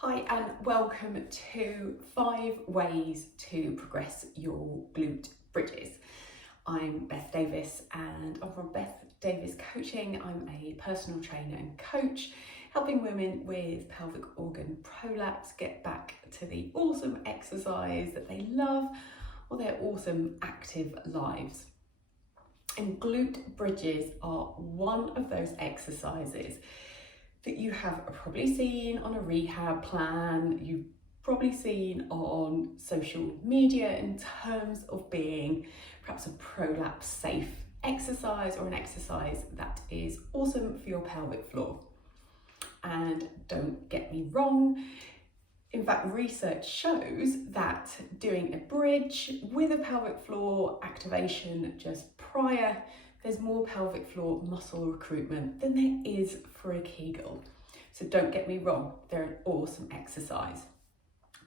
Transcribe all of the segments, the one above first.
Hi and welcome to 5 ways to progress your glute bridges. I'm Beth Davis and I'm from Beth Davis Coaching. I'm a personal trainer and coach, helping women with pelvic organ prolapse get back to the awesome exercise that they love or their awesome active lives. And glute bridges are one of those exercises that you have probably seen on a rehab plan, you've probably seen on social media in terms of being perhaps a prolapse safe exercise or an exercise that is awesome for your pelvic floor. And don't get me wrong, in fact, research shows that doing a bridge with a pelvic floor activation just prior, there's more pelvic floor muscle recruitment than there is for a Kegel. So don't get me wrong, they're an awesome exercise.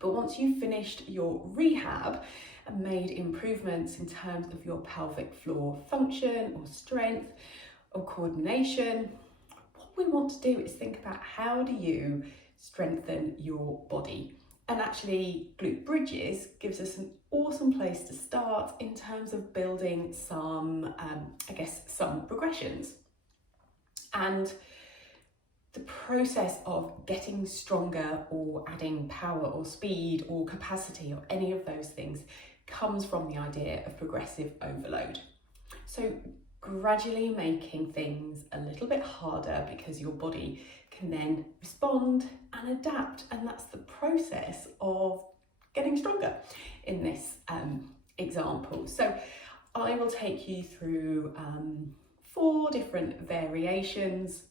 But once you've finished your rehab and made improvements in terms of your pelvic floor function or strength or coordination, what we want to do is think about how do you strengthen your body. And actually, glute bridges gives us an awesome place to start in terms of building some, some progressions. And the process of getting stronger or adding power or speed or capacity or any of those things comes from the idea of progressive overload. So gradually making things a little bit harder because your body can then respond and adapt, and that's the process of getting stronger in this example. So I will take you through 4 different variations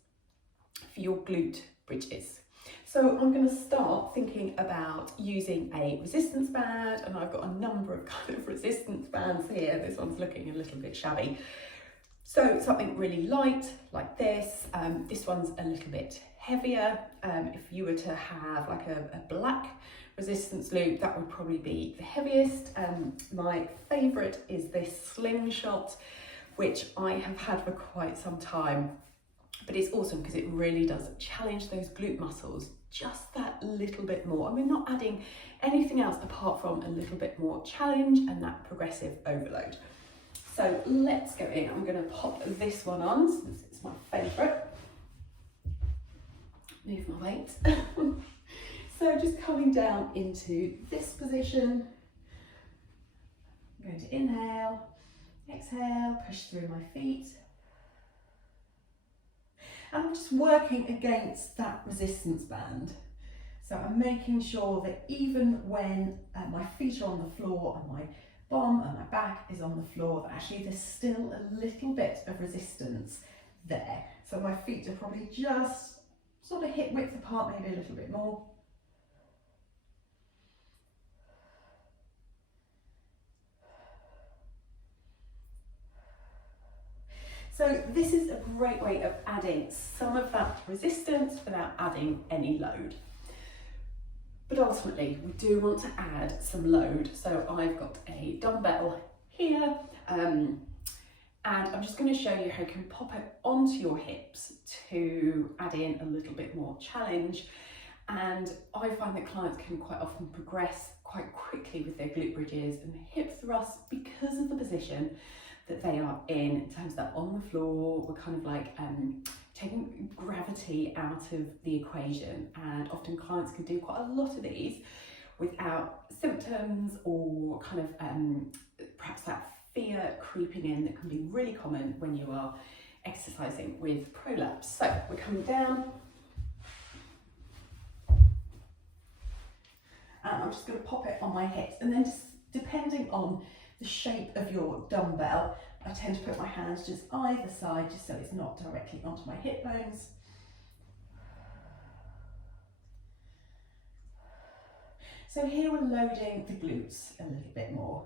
for your glute bridges. So I'm going to start thinking about using a resistance band, and I've got a number of kind of resistance bands here. This one's looking a little bit shabby. So something really light like this. This one's a little bit heavier. If you were to have like a black resistance loop, that would probably be the heaviest. My favourite is this slingshot, which I have had for quite some time. But it's awesome because it really does challenge those glute muscles just that little bit more. And we're not adding anything else apart from a little bit more challenge and that progressive overload. So let's go in. I'm going to pop this one on since it's my favourite. Move my weight. So just coming down into this position. I'm going to inhale, exhale, push through my feet. And I'm just working against that resistance band. So I'm making sure that even when my feet are on the floor and my bum and my back is on the floor, that actually there's still a little bit of resistance there. So my feet are probably just sort of hip width apart, maybe a little bit more. So this is a great way of adding some of that resistance without adding any load. But ultimately, we do want to add some load. So I've got a dumbbell here, and I'm just going to show you how you can pop it onto your hips to add in a little bit more challenge. And I find that clients can quite often progress quite quickly with their glute bridges and hip thrusts because of the position that they are in terms of that on the floor. We're kind of like taking gravity out of the equation, and often clients can do quite a lot of these without symptoms or kind of perhaps that fear creeping in that can be really common when you are exercising with prolapse. So we're coming down, and I'm just going to pop it on my hips, and then just depending on the shape of your dumbbell, I tend to put my hands just either side, just so it's not directly onto my hip bones. So here we're loading the glutes a little bit more.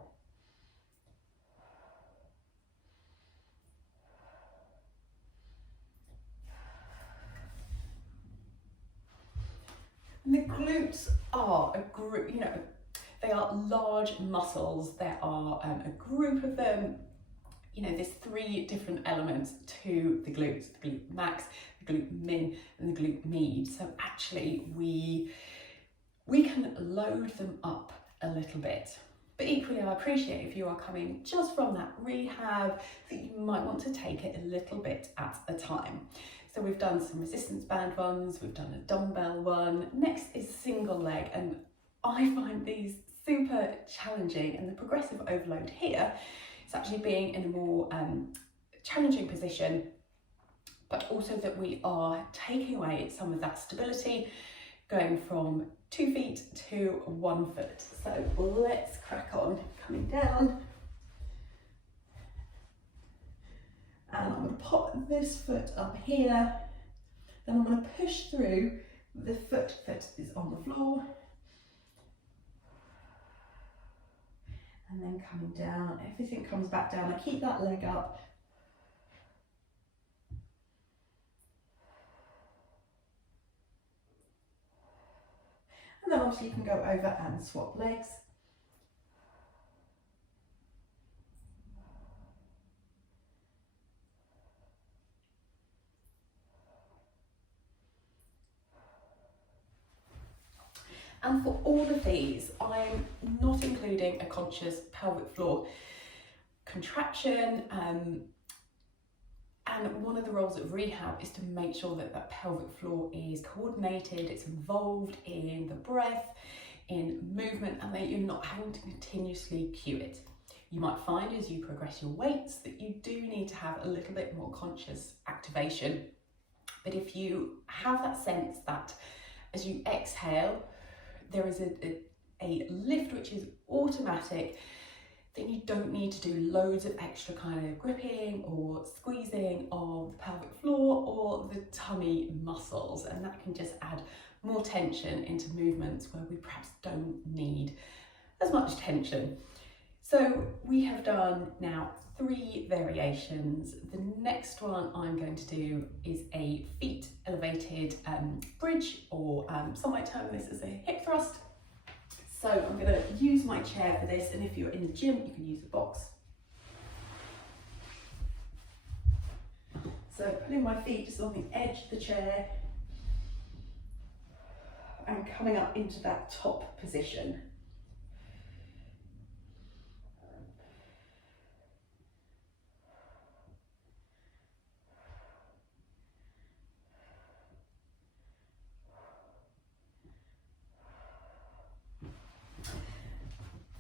And the glutes are a group, they are large muscles. There are a group of them. There's 3 different elements to the glutes: the glute max, the glute min, and the glute med. So actually we we can load them up a little bit. But equally, I appreciate if you are coming just from that rehab that you might want to take it a little bit at a time. So we've done some resistance band ones, we've done a dumbbell one. Next is single leg, and I find these super challenging, and the progressive overload here is actually being in a more challenging position, but also that we are taking away some of that stability, going from 2 feet to 1 foot. So let's crack on, coming down. And I'm going to pop this foot up here, then I'm going to push through the foot that is on the floor, and then coming down, everything comes back down. I keep that leg up. And then obviously you can go over and swap legs. And for all of these, I'm not including a conscious pelvic floor contraction. And one of the roles of rehab is to make sure that that pelvic floor is coordinated, it's involved in the breath, in movement, and that you're not having to continuously cue it. You might find as you progress your weights that you do need to have a little bit more conscious activation. But if you have that sense that as you exhale, there is a lift which is automatic, then you don't need to do loads of extra kind of gripping or squeezing of the pelvic floor or the tummy muscles, and that can just add more tension into movements where we perhaps don't need as much tension. So we have done now 3 variations. The next one I'm going to do is a feet elevated bridge, or some might term this as a hip thrust. So I'm going to use my chair for this, and if you're in the gym, you can use a box. So putting my feet just on the edge of the chair and coming up into that top position.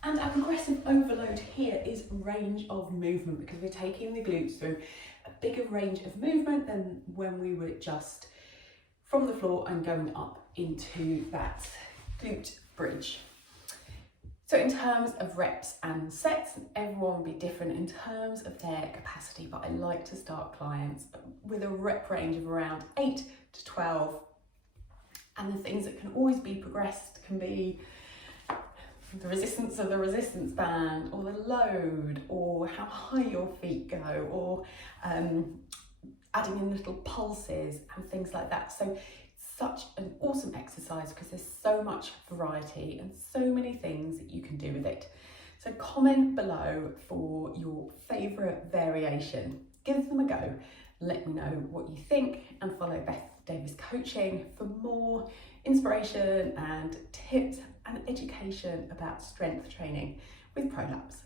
And our progressive overload here is range of movement, because we're taking the glutes through a bigger range of movement than when we were just from the floor and going up into that glute bridge. So in terms of reps and sets, everyone will be different in terms of their capacity, but I like to start clients with a rep range of around 8 to 12. And the things that can always be progressed can be the resistance of the resistance band, or the load, or how high your feet go, or adding in little pulses and things like that. So such an awesome exercise because there's so much variety and so many things that you can do with it. So comment below for your favourite variation. Give them a go. Let me know what you think, and follow Beth Davis Coaching for more inspiration and tips and education about strength training with prolapse.